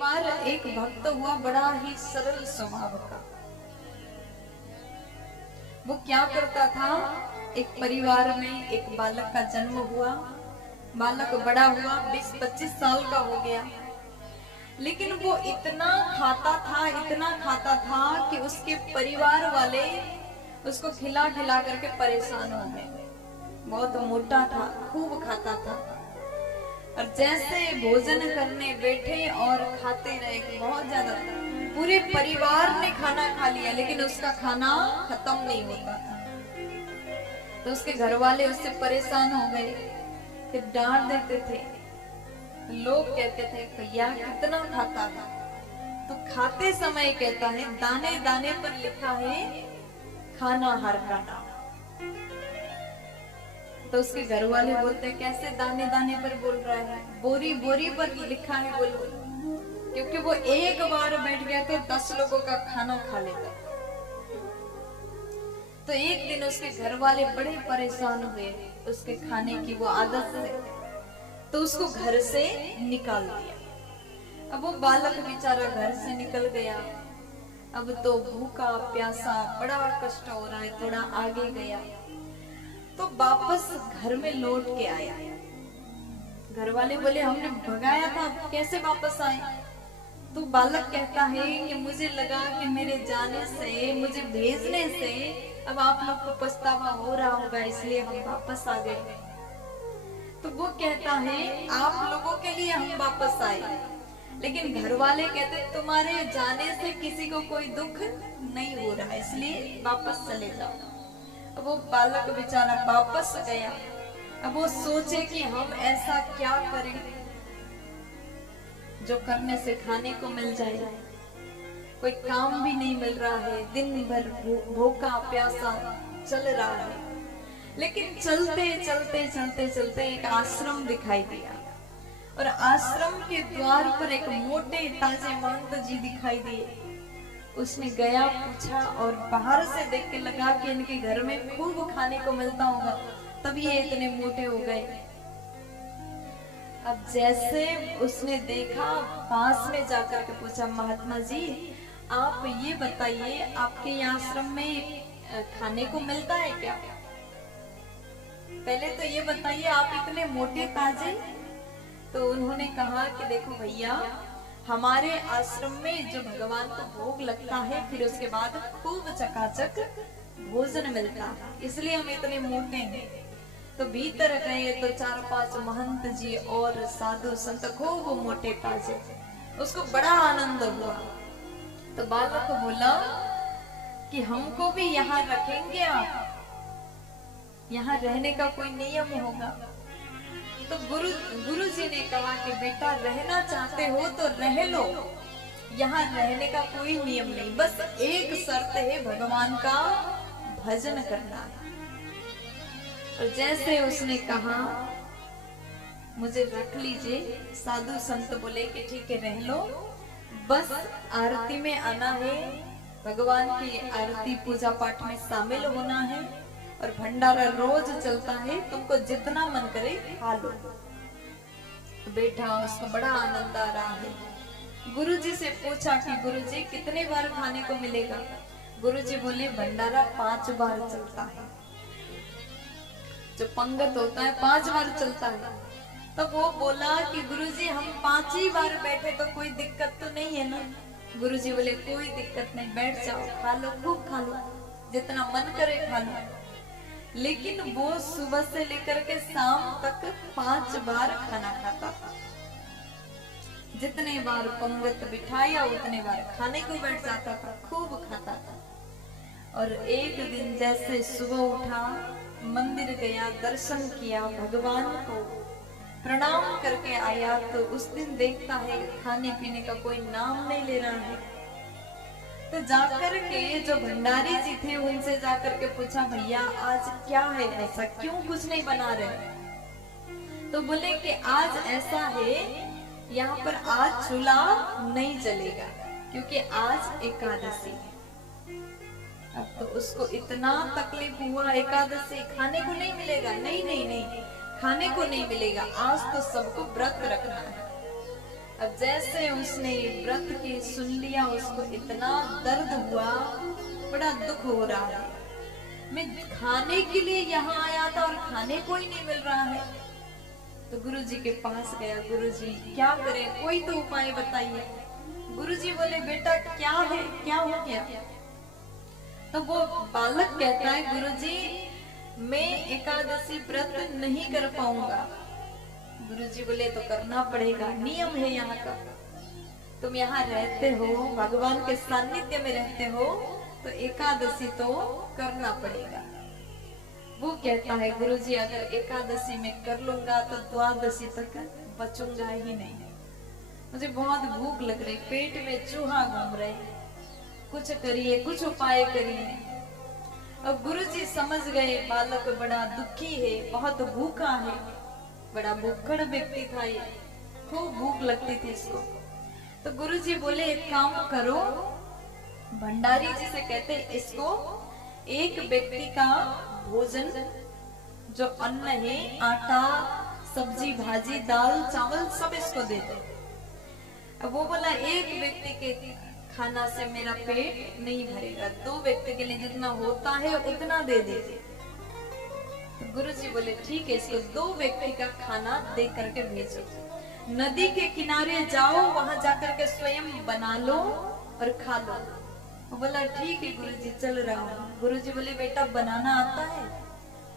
बार एक भक्त हुआ बड़ा ही सरल स्वभाव का। वो क्या करता था, एक परिवार में एक बालक का जन्म हुआ। बालक बड़ा हुआ, 20-25 साल का हो गया, लेकिन वो इतना खाता था कि उसके परिवार वाले उसको खिला खिला करके परेशान हो गए। बहुत मोटा था, खूब खाता था, और जैसे भोजन करने बैठे और खाते रहे, बहुत ज्यादा, पूरे परिवार ने खाना खा लिया लेकिन उसका खाना खत्म नहीं होता था। तो उसके घर वाले उससे परेशान हो गए, फिर डांट देते थे। लोग कहते थे भैया कितना खाता था। तो खाते समय कहता है, दाने दाने पर लिखा है खाना हर का नाम। तो उसके घर वाले बोलते कैसे दाने दाने पर बोल रहा है, बोरी बोरी पर लिखा है बोलो, क्योंकि वो एक बार बैठ गया तो 10 लोगों का खाना खा लेता। तो एक दिन उसके घर वाले बड़े परेशान हुए उसके खाने की वो आदत से, तो उसको घर से निकाल दिया। अब वो बालक बेचारा घर से निकल गया, अब तो भूखा प्यासा बड़ा कष्ट हो रहा है। थोड़ा आगे गया तो वापस घर में लौट के आया। घर वाले बोले हमने भगाया था, कैसे वापस आए? तो बालक कहता है कि मुझे लगा कि मेरे जाने से, मुझे भेजने से अब आप लोग को पछतावा हो रहा होगा, इसलिए हम वापस आ गए। तो वो कहता है आप लोगों के लिए हम वापस आए, लेकिन घर वाले कहते तुम्हारे जाने से किसी को कोई दुख नहीं हो रहा, इसलिए वापस चले जाओ। अब वो बालक बेचारा वापस गया। अब वो सोचे कि हम ऐसा क्या करें जो करने से खाने को मिल जाए। कोई काम भी नहीं मिल रहा है, दिन भर भूखा प्यासा चल रहा है। लेकिन चलते चलते चलते चलते एक आश्रम दिखाई दिया, और आश्रम के द्वार पर एक मोटे ताजे महंत जी दिखाई दिए। उसने गया, पूछा, और बाहर से देख के लगा कि इनके घर में खूब खाने को मिलता होगा, तभी ये इतने मोटे हो गए। अब जैसे उसने देखा, पास में जाकर के पूछा, महात्मा जी आप ये बताइए आपके आश्रम में खाने को मिलता है क्या? पहले तो ये बताइए आप इतने मोटे ताजे। तो उन्होंने कहा कि देखो भैया, हमारे आश्रम में जो भगवान को भोग लगता है, फिर उसके बाद खूब चकाचक भोजन मिलता है, इसलिए हम इतने मोटे हैं। तो भीतर गए तो 4-5 महंत जी और साधु संत खूब मोटे ताजे। उसको बड़ा आनंद हुआ। तो बालक को बोला कि हमको भी यहाँ रखेंगे आप, यहाँ रहने का कोई नियम होगा? तो गुरु जी ने कहा कि बेटा रहना चाहते हो तो रह लो, यहाँ रहने का कोई नियम नहीं, बस एक शर्त है, भगवान का भजन करना है। और जैसे उसने कहा मुझे रख लीजिए, साधु संत बोले कि ठीक है रह लो, बस आरती में आना है, भगवान की आरती पूजा पाठ में शामिल होना है, और भंडारा रोज चलता है, तुमको जितना मन करे खा लो। तो बेटा उसको बड़ा आनंद आ रहा है। गुरुजी से पूछा कि गुरुजी कितने बार खाने को मिलेगा? गुरुजी बोले भंडारा 5 बार चलता है, जो पंगत होता है 5 बार चलता है। तो वो बोला कि गुरुजी हम 5 ही बार बैठे तो कोई दिक्कत तो नहीं है ना? गुरुजी बोले कोई दिक्कत नहीं, बैठ जाओ, खा लो, खूब खा लो, जितना मन करे खा लो। लेकिन वो सुबह से लेकर के शाम तक 5 बार खाना खाता था। जितने बार पंगत बिठाया उतने बार खाने को बैठ जाता था, खूब खाता था। और एक दिन जैसे सुबह उठा, मंदिर गया, दर्शन किया, भगवान को प्रणाम करके आया, तो उस दिन देखता है खाने पीने का कोई नाम नहीं ले रहा है। तो जाकर के जो भंडारी जी थे उनसे जाकर के पूछा, भैया आज क्या है, ऐसा क्यों कुछ नहीं बना रहे? तो बोले कि आज ऐसा है, यहाँ पर आज चूल्हा नहीं जलेगा क्योंकि आज एकादशी है। अब तो उसको इतना तकलीफ हुआ, एकादशी खाने को नहीं मिलेगा, नहीं नहीं नहीं खाने को नहीं मिलेगा, आज तो सबको व्रत रखना है। अब जैसे उसने व्रत की सुन लिया, उसको इतना दर्द हुआ, बड़ा दुख हो रहा है। मैं खाने के लिए यहाँ आया था और खाने को ही नहीं मिल रहा है। तो गुरुजी के पास गया, गुरुजी क्या करें, कोई तो उपाय बताइए। गुरुजी बोले बेटा क्या है, क्या हो गया? तो वो बालक कहता है गुरुजी मैं एकादशी व्रत नहीं कर पाऊंगा। गुरुजी बोले तो करना पड़ेगा, नियम है यहाँ का। तुम यहाँ रहते हो, भगवान के सानिध्य में रहते हो, तो एकादशी तो करना पड़ेगा। वो कहता है गुरुजी अगर एकादशी में कर लूंगा तो द्वादशी तक बचूंगा ही नहीं। मुझे बहुत भूख लग रही, पेट में चूहा घूम रहे, कुछ करिए, कुछ उपाय करिए। अब गुरुजी समझ गए बालक बड़ा दुखी है, बहुत भूखा है, बड़ा भूखड़ व्यक्ति था ये, खूब भूख लगती थी इसको। तो गुरुजी बोले एक काम करो, भंडारी जिसे कहते हैं, इसको एक व्यक्ति का भोजन जो अन्न है, आटा, सब्जी, भाजी, दाल, चावल सब इसको दे दो। अब वो बोला एक व्यक्ति के खाना से मेरा पेट नहीं भरेगा, 2 व्यक्ति के लिए जितना होता है उतना दे दीजिए। तो गुरुजी बोले ठीक है, इसको 2 व्यक्ति का खाना दे करके भेजो। नदी के किनारे जाओ, वहां जाकर के स्वयं बना लो और खा लो। वो बोला ठीक है गुरुजी चल रहा हूँ। गुरुजी बोले बेटा बनाना आता है?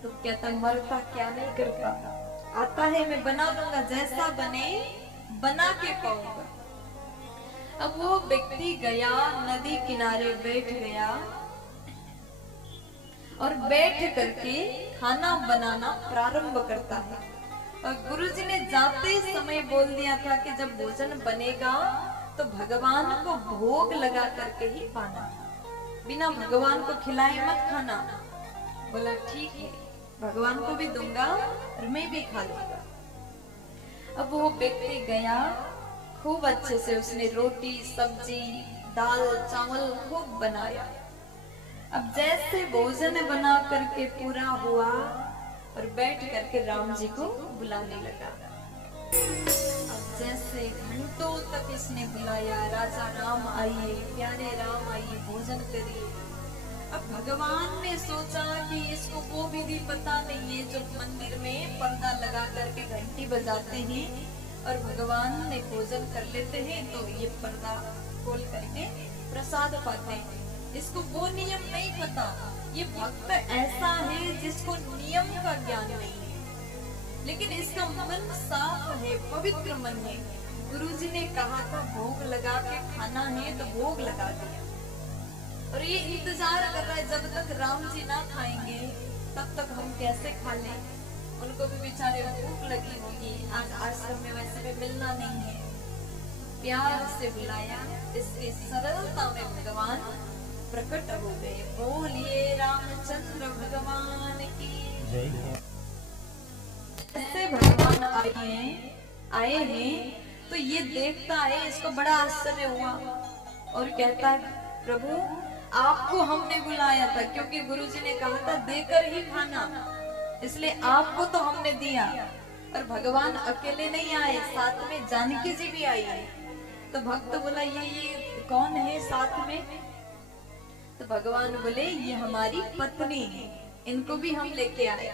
तो कहता मरता क्या नहीं करता, आता है, मैं बना लूंगा, जैसा बने बना के पाऊंगा। अब वो व्यक्ति गया, नदी किनारे बैठ गया और बैठ करके खाना बनाना प्रारंभ करता है। और गुरुजी ने जाते समय बोल दिया था कि जब भोजन बनेगा तो भगवान को भोग लगा करके ही पाना, बिना भगवान को खिलाए मत खाना। बोला ठीक है, भगवान को भी दूंगा और मैं भी खा लूंगा। अब वो व्यक्ति गया, खूब अच्छे से उसने रोटी, सब्जी, दाल, चावल खूब बनाया। अब जैसे भोजन बना करके पूरा हुआ और बैठ करके राम जी को बुलाने लगा। अब जैसे घंटों तक इसने बुलाया, राजा राम आइए, प्यारे राम आइए, भोजन करिए। अब भगवान ने सोचा कि इसको वो विधि पता नहीं है जो मंदिर में पर्दा लगा करके घंटी बजाते हैं और भगवान ने भोजन कर लेते हैं तो ये पर्दा खोल करके प्रसाद पाते हैं। इसको वो नियम नहीं पता। ये भक्त ऐसा है जिसको नियम का ज्ञान नहीं है, लेकिन इसका मन साफ है, पवित्र मन है। गुरुजी ने कहा था भोग लगा के खाना है तो भोग लगा दिया और ये इंतजार कर रहा है जब तक राम जी ना खाएंगे तब तक हम कैसे खा लें। उनको भी बेचारे भूख लगी होगी, आज आश्रम में वैसे भी मिलना नहीं है। प्यार से बुलाया, इसकी सरलता में भगवान प्रकट हो गए। बोलिए रामचंद्र भगवान की जय। ऐसे भगवान आए हैं तो ये देखता है, इसको बड़ा आश्चर्य हुआ और कहता है प्रभु आपको हमने बुलाया था, क्योंकि गुरुजी ने कहा था देकर ही खाना, इसलिए आपको तो हमने दिया। और भगवान अकेले नहीं आए, साथ में जानकी जी भी आई है। तो भक्त बोला ये कौन है साथ में? तो भगवान बोले ये हमारी पत्नी है, इनको भी हम लेके आए।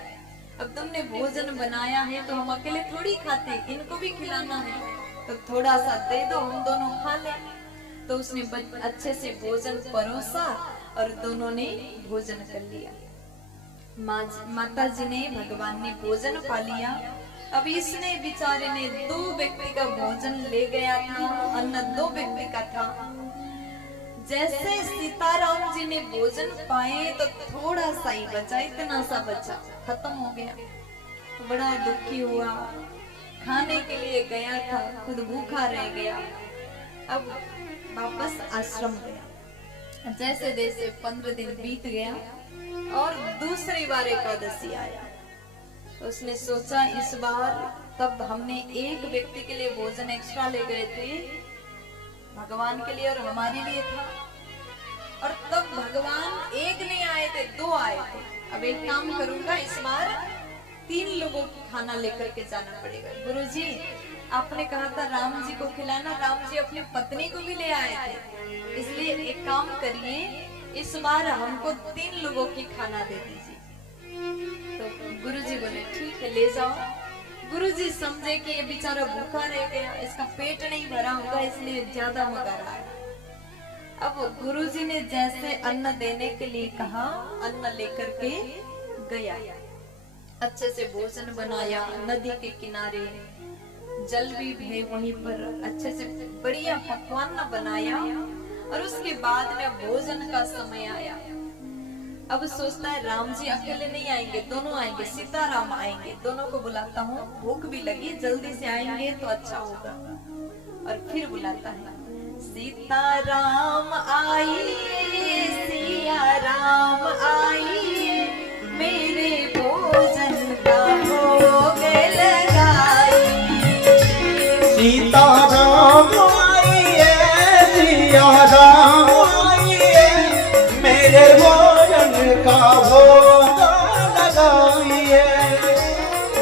अब तुमने भोजन बनाया है तो हम अकेले थोड़ी खाते, इनको भी खिलाना है, तो थोड़ा सा दे दो, हम दोनों खा लें। तो उसने अच्छे से भोजन परोसा और दोनों ने भोजन कर लिया। माता जी ने, भगवान ने भोजन पा लिया। अब इसने बेचारे ने 2 व्यक्ति का भोजन ले गया था, अन्न 2 व्यक्ति का था। जैसे सीताराम जी ने भोजन पाए तो थोड़ा सा ही बचा, इतना सा बचा, खत्म हो गया। तो बड़ा दुखी हुआ, खाने के लिए गया था, खुद भूखा रह गया। अब वापस आश्रम गया। जैसे जैसे 15 दिन बीत गया और दूसरी बार एकादशी आया, तो उसने सोचा इस बार, तब हमने एक व्यक्ति के लिए भोजन एक्स्ट्रा ले गए थे, भगवान के लिए और हमारे लिए था, और तब भगवान एक नहीं आए थे, 2 आए थे। अब एक काम करूंगा, इस बार 3 लोगों की खाना लेकर के जाना पड़ेगा। गुरुजी आपने कहा था राम जी को खिलाना, राम जी अपनी पत्नी को भी ले आए थे, इसलिए एक काम करिए, इस बार हमको 3 लोगों की खाना दे दीजिए। तो गुरुजी बोले ठीक है ले जाओ। गुरुजी समझे कि ये बेचारा भूखा रह गया, इसका पेट नहीं भरा होगा, इसलिए ज्यादा मंगा रहा है। अब गुरुजी ने जैसे अन्न देने के लिए कहा, अन्न लेकर के गया, अच्छे से भोजन बनाया, नदी के किनारे जल भी है वहीं पर, अच्छे से बढ़िया पकवान बनाया। और उसके बाद में भोजन का समय आया। अब सोचता है राम जी अकेले नहीं आएंगे, दोनों आएंगे, सीताराम आएंगे, दोनों को बुलाता हूँ, भूख भी लगी, जल्दी से आएंगे तो अच्छा होगा। और फिर बुलाता है, सीताराम आइए, सिया राम आइए, मेरे भोजन का भोग लगाइए। सीताराम आइए, सिया राम आइए, मेरे भोजन का भोग लगाइए।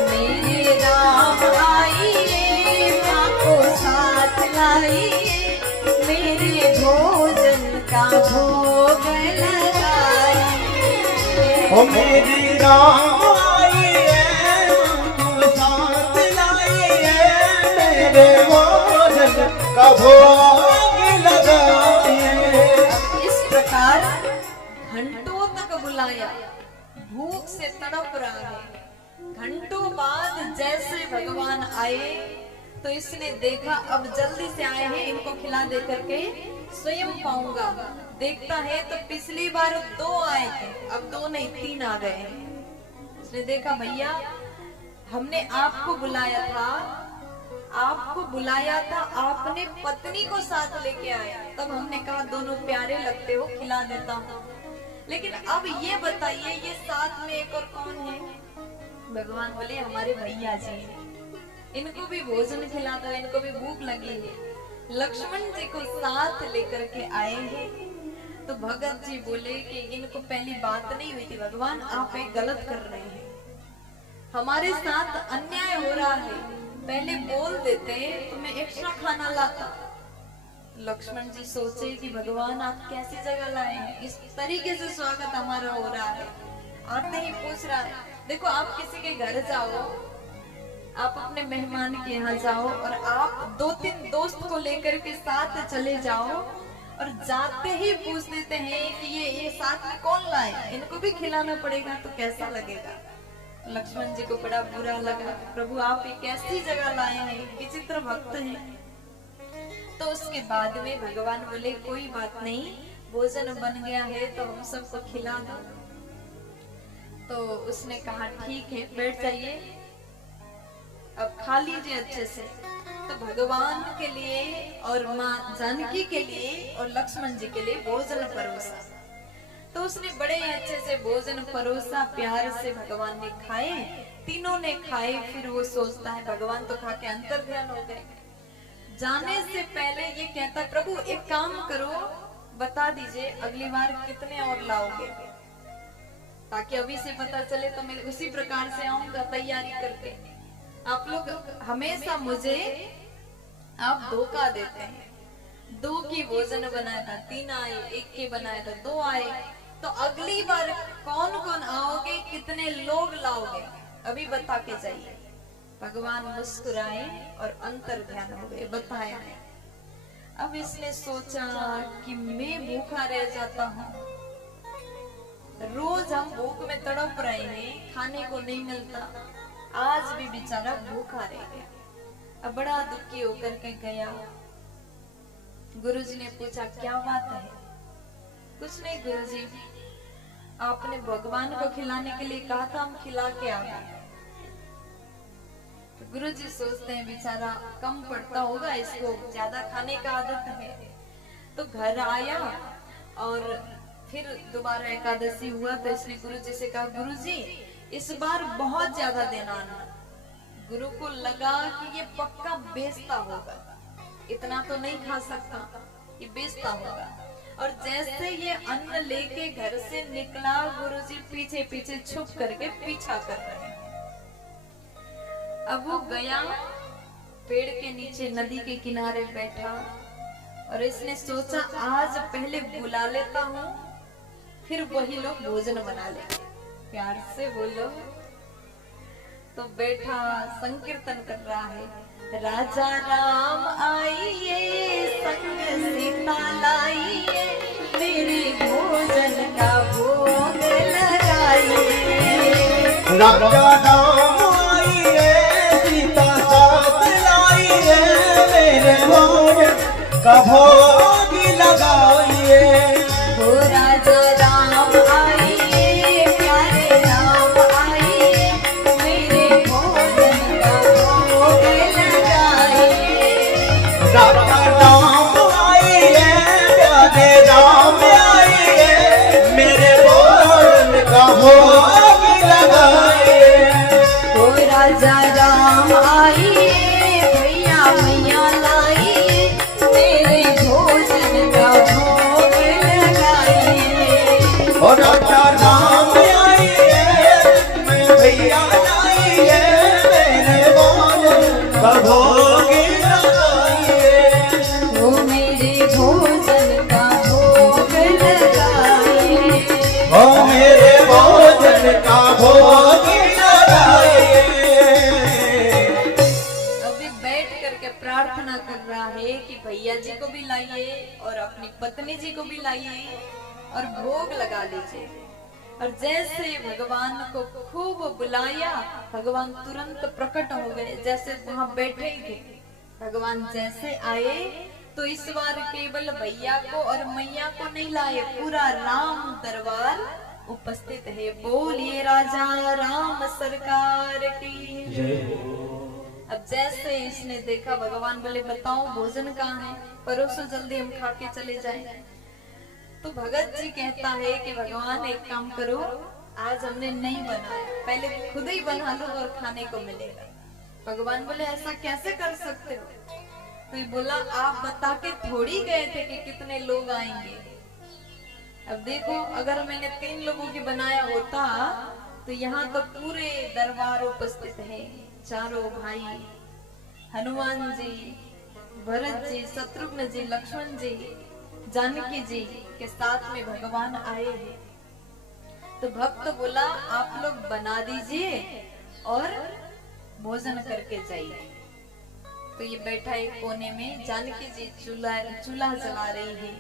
मेरे राम आइए, माँ को साथ लाइए, मेरे भोजन का भोग लगाइए। ओ मेरी राम आइए, माँ को साथ लाइए, मेरे भोजन का भोग लगाइए। इस प्रकार घंटों तक बुलाया, भूख से तड़प रहा है। घंटों बाद जैसे भगवान आए तो इसने देखा अब जल्दी से आए हैं, इनको खिला दे करके स्वयं पाऊंगा। देखता है तो पिछली बार 2 आए थे, अब 2 नहीं 3 आ गए हैं। इसने देखा भैया हमने आपको बुलाया था, आपको बुलाया था, आपने पत्नी को साथ लेके आया, तब हमने कहा दोनों प्यारे लगते हो, खिला देता हूँ। लेकिन अब ये बताइए ये साथ में एक और कौन है? भगवान बोले हमारे भैया जी हैं, इनको भी भोजन खिला दो, इनको भी भूख लगी है। लक्ष्मण जी को साथ लेकर के आए हैं। तो भगत जी बोले कि इनको पहली बात नहीं हुई थी, भगवान आप एक गलत कर रहे हैं, हमारे साथ अन्याय हो रहा है, पहले बोल देते तो मैं एक्स्ट्रा खाना लाता। लक्ष्मण जी सोचे कि भगवान आप कैसी जगह लाए हैं, इस तरीके से स्वागत हमारा हो रहा है, आते ही पूछ रहा है। देखो आप किसी के घर जाओ, आप अपने मेहमान के यहाँ जाओ और आप 2-3 दोस्त को लेकर के साथ चले जाओ और जाते ही पूछ देते हैं कि ये साथ में कौन लाए, इनको भी खिलाना पड़ेगा, तो कैसा लगेगा? लक्ष्मण जी को बड़ा बुरा लगा, प्रभु आप एक ऐसी जगह लाए हैं, विचित्र भक्त हैं। तो उसके बाद में भगवान बोले कोई बात नहीं, भोजन बन गया है तो हम सबको खिला दो। तो उसने कहा ठीक है बैठ जाइए, अब खा लीजिए अच्छे से। तो भगवान के लिए और माँ जानकी के लिए और लक्ष्मण जी के लिए भोजन परोसा। तो उसने बड़े अच्छे से भोजन परोसा, प्यार से भगवान ने खाए, तीनों ने खाए। फिर वो सोचता है भगवान तो खा के अंतर ध्यान हो गए। जाने से पहले ये कहता प्रभु एक काम करो, बता दीजिए अगली बार कितने और लाओगे, ताकि अभी से पता चले तो मैं उसी प्रकार से आऊंगा तैयारी करके। आप लोग हमेशा मुझे आप धोखा देते हैं। 2 की भोजन बनाया था, 3 आए, 1 के बनाया था 2 आए, तो अगली बार कौन कौन आओगे, कितने लोग लाओगे, अभी बता के जाइए। भगवान मुस्कुराए और अंतर ध्यान हो गए, बताया है। अब इसने सोचा कि मैं भूखा रह जाता हूँ, रोज हम भूख में तड़प रहे हैं, खाने को नहीं मिलता, आज भी बेचारा भूखा रह गया। अब बड़ा दुखी होकर के गया। गुरुजी ने पूछा क्या बात है? कुछ नहीं गुरुजी, आपने भगवान को खिलाने के लिए कहा था, हम खिला के आ गए। तो गुरुजी सोचते हैं बेचारा कम पड़ता होगा, इसको ज्यादा खाने का आदत है। तो घर आया और फिर दोबारा एकादशी हुआ तो इसने गुरुजी से कहा गुरुजी इस बार बहुत ज्यादा देना अन्न। गुरु को लगा कि ये पक्का बेचता होगा, इतना तो नहीं खा सकता, ये बेचता होगा। और जैसे ये अन्न लेके घर से निकला, गुरुजी पीछे पीछे छुप करके पीछा कर रहे हैं। अब वो गया पेड़ के नीचे नदी के किनारे बैठा और इसने सोचा आज पहले बुला लेता हूँ, फिर वही लोग भोजन बना लेंगे। प्यार से बोलो। तो बैठा संकीर्तन कर रहा है, राजा राम आइए संग सीता लाइए, मेरे भोजन का भोग लगाइए। राजा राम आइए सीता साथ लाइए, मेरे भोजन का भोग लगाइए। ओ राजा राम आइए, प्यारे राम आइए, मेरे भोजन का भोग लगाइए। राजा राम आइए, प्यारे राम आइए, मेरे भोजन का भोग लगाइए। ओ राजा राम आइए, भैया मैया लाइए, मेरे भोजन का भोग लगाइए। ओ राजा राम आइए, मैं भैया लाइए, मेरे भोजन का भोग लगाइए। ओ मेरे भोजन का भोग लगाइए। ओ मेरे भोजन का भोग लगाइए। अभी बैठ करके प्रार्थना कर रहा है कि भैया जी को भी लाइए और अपनी पत्नी जी को भी लाइए और भोग लगा लीजिए। और जैसे भगवान को खूब बुलाया, भगवान तुरंत प्रकट हो गए, जैसे वहां बैठे ही थे। भगवान जैसे आए तो इस बार केवल भैया को और मैया को नहीं लाए, पूरा राम दरबार उपस्थित है। बोलिए राजा राम सरकार की जय। अब जैसे इसने देखा, भगवान बोले बताओ भोजन कहाँ है, परोसो जल्दी हम खा के चले जाएं। तो भगत जी कहता है कि भगवान एक काम करो, आज हमने नहीं बनाया, पहले खुद ही बना लो और खाने को मिलेगा। भगवान बोले ऐसा कैसे कर सकते हो? तो ये बोला आप बता के थोड़ी गए थे कि कितने लोग आएंगे। अब देखो अगर मैंने 3 लोगों की बनाया होता तो यहाँ तो पूरे दरबार उपस्थित है, चारों भाई, हनुमान जी, भरत जी, शत्रुघ्न जी, लक्ष्मण जी, जानकी जी के साथ में भगवान आए हैं। तो भक्त बोला आप लोग बना दीजिए और भोजन करके जाइए। तो ये बैठा एक कोने में, जानकी जी चूल्हा जला रही है,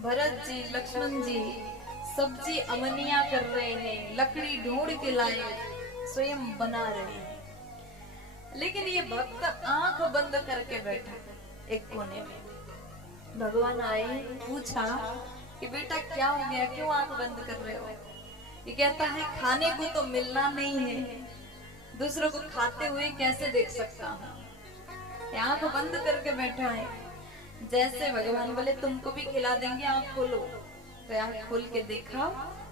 भरत जी, लक्ष्मण जी सब्जी अमनिया कर रहे हैं, लकड़ी ढूंढ के लाए, स्वयं बना रहे हैं। लेकिन ये भक्त आंख बंद करके बैठा एक कोने में। भगवान आए, पूछा कि बेटा क्या हो गया, क्यों आंख बंद कर रहे हो? ये कहता है खाने को तो मिलना नहीं है, दूसरों को खाते हुए कैसे देख सकता हूँ। आंख बंद करके बैठा है। जैसे भगवान बोले तुमको भी खिला देंगे, आंख खोलो। तो आंख खोल के देखा,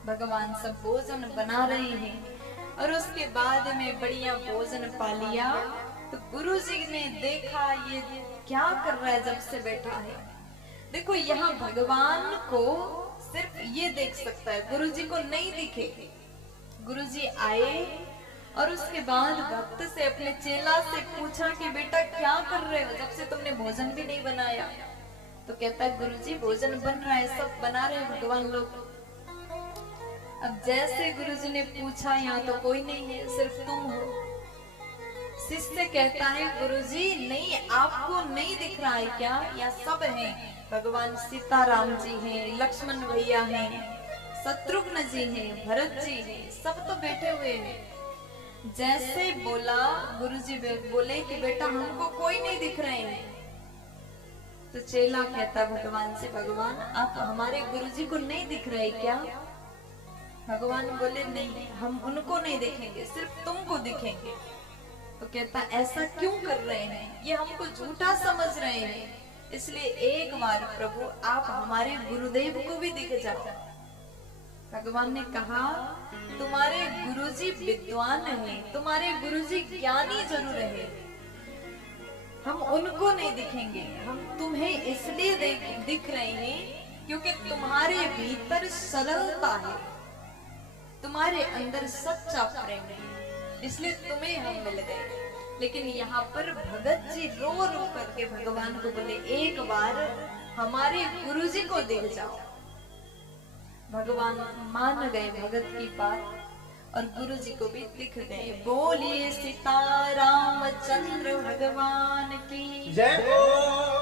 भगवान सब भोजन बना रहे हैं और उसके बाद में बढ़िया भोजन पा लिया। तो गुरु जी ने देखा ये क्या कर रहा है, जब से बैठा है। देखो यहाँ भगवान को सिर्फ ये देख सकता है, गुरु जी को नहीं दिखे। गुरु जी आए और उसके बाद भक्त से, अपने चेला से पूछा कि बेटा क्या कर रहे हो, जब से तुमने भोजन भी नहीं बनाया। तो कहता है गुरुजी भोजन बन रहा है, सब बना रहे हैं भगवान लोग। अब जैसे गुरुजी ने पूछा यहाँ तो कोई नहीं है, सिर्फ तुम हो। शिष्य कहता है गुरुजी नहीं, आपको नहीं दिख रहा है क्या? यहाँ सब हैं, भगवान सीताराम जी हैं, लक्ष्मण भैया हैं, शत्रुघ्न जी हैं, भरत जी हैं, सब तो बैठे हुए हैं। जैसे बोला गुरुजी बोले कि बेटा हमको कोई नहीं दिख रहे हैं। तो चेला कहता भगवान से, भगवान आप हमारे गुरुजी को नहीं दिख रहे क्या? भगवान बोले नहीं, हम उनको नहीं देखेंगे, सिर्फ तुमको दिखेंगे। तो कहता ऐसा क्यों कर रहे हैं, ये हमको झूठा समझ रहे हैं, इसलिए एक बार प्रभु आप हमारे गुरुदेव को भी दिख जाओ। भगवान ने कहा तुम्हारे गुरुजी विद्वान हैं, तुम्हारे गुरुजी ज्ञानी जरूर है, हम उनको नहीं दिखेंगे, हम तुम्हें इसलिए दिख रहे हैं क्योंकि तुम्हारे भीतर सरलता है, तुम्हारे अंदर सच्चा प्रेम है, इसलिए तुम्हें हम मिल गए। लेकिन यहाँ पर भगत जी रो रो करके भगवान को बोले एक बार हमारे गुरुजी को देख जाओ। भगवान मान गए भगत की बात और गुरुजी को भी दिख गए। बोलिए सीतारामचंद्र भगवान की जय हो।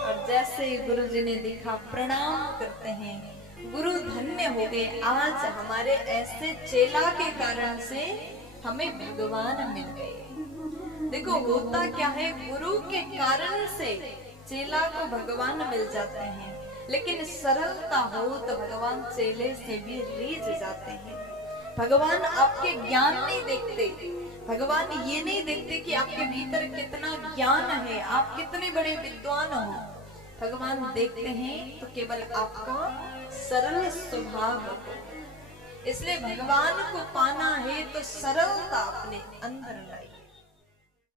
और जैसे ही गुरुजी ने देखा प्रणाम करते हैं, गुरु धन्य हो गए, आज हमारे ऐसे चेला के कारण से हमें भगवान मिल गए। देखो होता क्या है, गुरु के कारण से चेला को भगवान मिल जाते हैं, लेकिन सरलता हो तो भगवान चेले से भी रीझ जाते हैं। भगवान आपके ज्ञान नहीं देखते, भगवान ये नहीं देखते कि आपके भीतर कितना ज्ञान है, आप कितने बड़े विद्वान हो। भगवान देखते हैं तो केवल आपका सरल स्वभाव हो। इसलिए भगवान को पाना है तो सरलता अपने अंदर लाई।